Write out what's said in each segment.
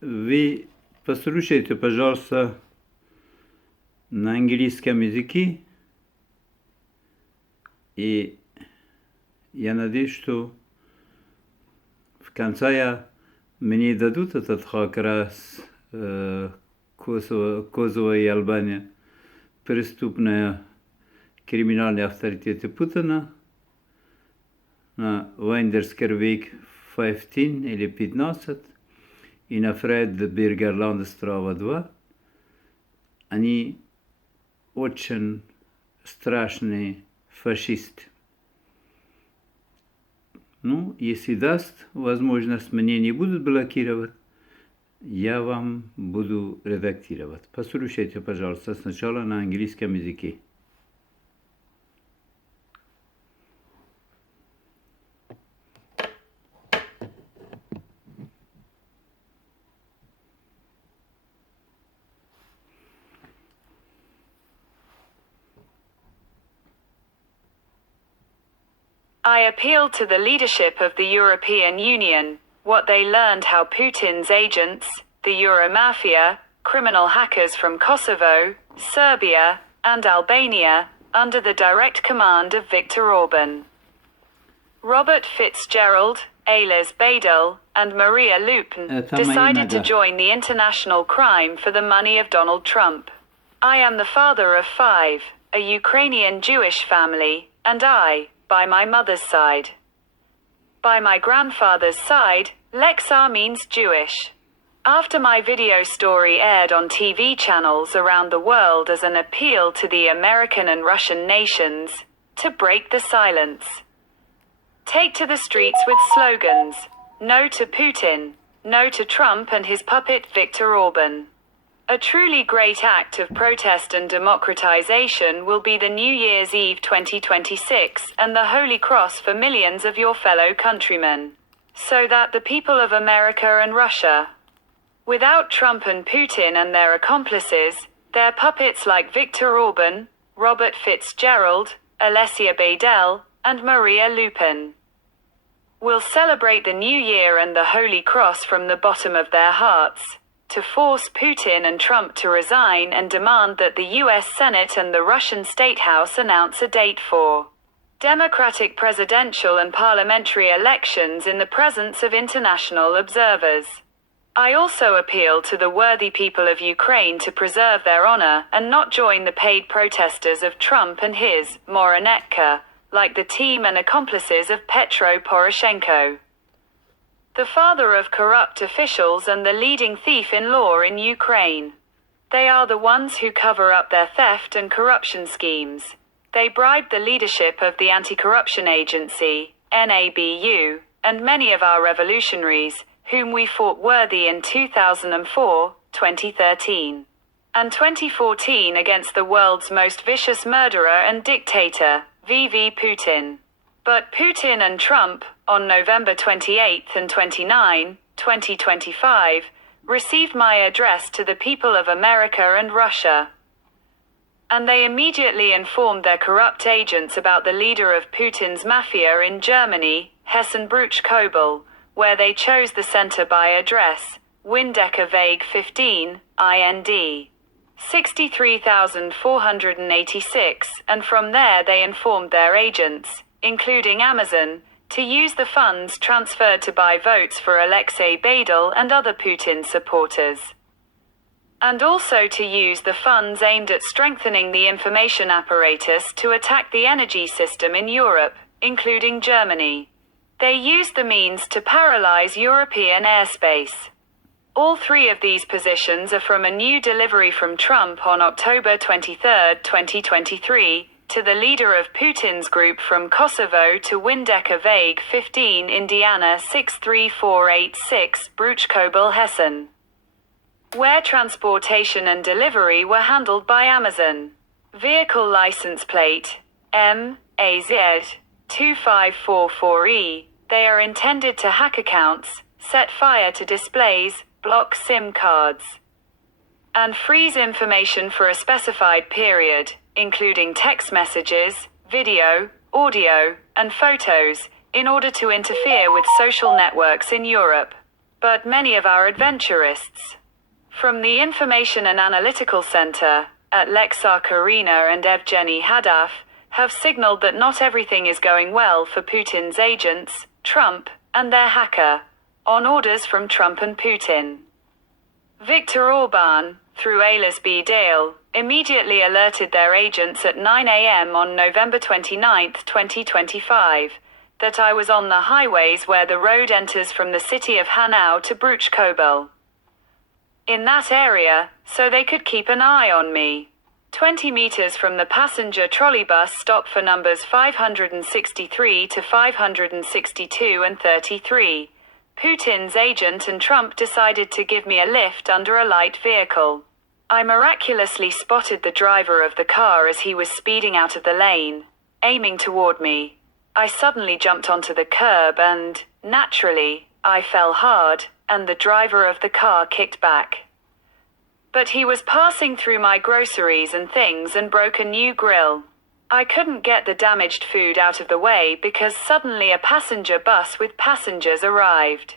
Вы послушайте, пожалуйста, на английском языке, и я надеюсь, что в конце мне дадут этот как раз Косово и Албания преступные криминальные авторитеты Путина на Вайндерскервейк 15 или 15 и на Фредбергерландестрава 2. Они очень страшные фашисты. Ну, если даст возможность, мне не будут блокировать, я вам буду редактировать. Послушайте, пожалуйста, сначала на английском языке. I appeal to the leadership of the European Union, what they learned how Putin's agents, the Euromafia, criminal hackers from Kosovo, Serbia, and Albania, under the direct command of Viktor Orban, Robert Fitzgerald, Ailes Badel, and Maria Lupin, decided to join the international crime for the money of Donald Trump. I am the father of 5, a Ukrainian Jewish family, and I, by my mother's side. By my grandfather's side, Lexar means Jewish. After my video story aired on TV channels around the world as an appeal to the American and Russian nations, to break the silence. Take to the streets with slogans, no to Putin, no to Trump and his puppet Viktor Orban. A truly great act of protest and democratization will be the New Year's Eve 2026 and the Holy Cross for millions of your fellow countrymen. So that the people of America and Russia, without Trump and Putin and their accomplices, their puppets like Viktor Orban, Robert Fitzgerald, Alessia Badel, and Maria Lupin, will celebrate the New Year and the Holy Cross from the bottom of their hearts, to force Putin and Trump to resign and demand that the US Senate and the Russian State House announce a date for democratic presidential and parliamentary elections in the presence of international observers. I also appeal to the worthy people of Ukraine to preserve their honor and not join the paid protesters of Trump and his marionetka, like the team and accomplices of Petro Poroshenko, the father of corrupt officials and the leading thief-in-law in Ukraine. They are the ones who cover up their theft and corruption schemes. They bribed the leadership of the Anti-Corruption Agency, NABU, and many of our revolutionaries, whom we fought worthy in 2004, 2013, and 2014 against the world's most vicious murderer and dictator, VV Putin. But Putin and Trump, on November 28 and 29, 2025, received my address to the people of America and Russia. And they immediately informed their corrupt agents about the leader of Putin's mafia in Germany, Hessen-Bruch-Kobel, where they chose the center by address, Windecker Weg 15, IND. 63,486, and from there they informed their agents, including Amazon, to use the funds transferred to buy votes for Alexei Badel and other Putin supporters. And also to use the funds aimed at strengthening the information apparatus to attack the energy system in Europe, including Germany. They used the means to paralyze European airspace. All 3 of these positions are from a new delivery from Trump on October 23, 2023, to the leader of Putin's group from Kosovo to Windecker Weg 15, Indiana 63486, Bruchkobel, Hessen, where transportation and delivery were handled by Amazon. Vehicle license plate, MAZ2544E, they are intended to hack accounts, set fire to displays, block SIM cards, and freeze information for a specified period, including text messages, video, audio, and photos, in order to interfere with social networks in Europe. but many of our adventurists from the Information and Analytical Center at Lexark Arena and Evgeny Hadaf have signaled that not everything is going well for Putin's agents, Trump, and their hacker, on orders from Trump and Putin. Viktor Orban, through Ailes B. Dale, immediately alerted their agents at 9 a.m. on November 29, 2025, that I was on the highways where the road enters from the city of Hanau to Bruch-Kobel. In that area, so they could keep an eye on me. 20 meters from the passenger trolleybus stop for numbers 563 to 562 and 33, Putin's agent and Trump decided to give me a lift under a light vehicle. I miraculously spotted the driver of the car as he was speeding out of the lane, aiming toward me. I suddenly jumped onto the curb and, naturally, I fell hard, and the driver of the car kicked back. But he was passing through my groceries and things and broke a new grill. I couldn't get the damaged food out of the way because suddenly a passenger bus with passengers arrived.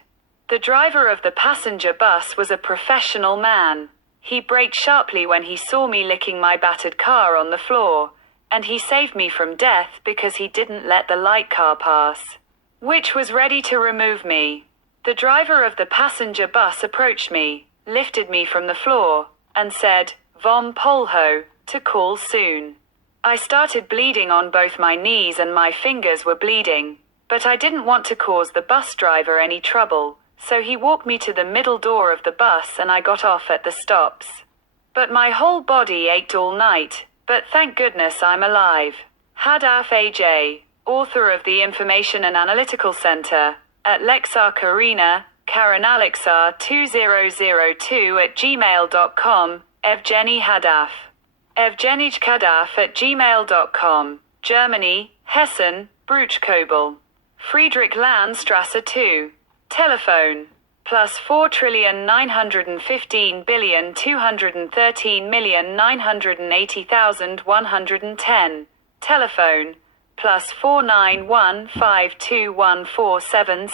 The driver of the passenger bus was a professional man. He braked sharply when he saw me licking my battered car on the floor, and he saved me from death because he didn't let the light car pass, which was ready to remove me. The driver of the passenger bus approached me, lifted me from the floor, and said, "Vom Polho," to call soon. I started bleeding on both my knees and my fingers were bleeding, but I didn't want to cause the bus driver any trouble, so he walked me to the middle door of the bus and I got off at the stops. But my whole body ached all night, but thank goodness I'm alive. Hadaf AJ, author of the Information and Analytical Center, at Lexark Arena, Karen Alexar 2002@gmail.com, Evgeny Hadaf. Evgenij Kadaf@gmail.com, Germany, Hessen, Bruch-Kobel. Friedrich Landstrasse 2. Telephone, +4,915,213,980,110. Telephone, +491521477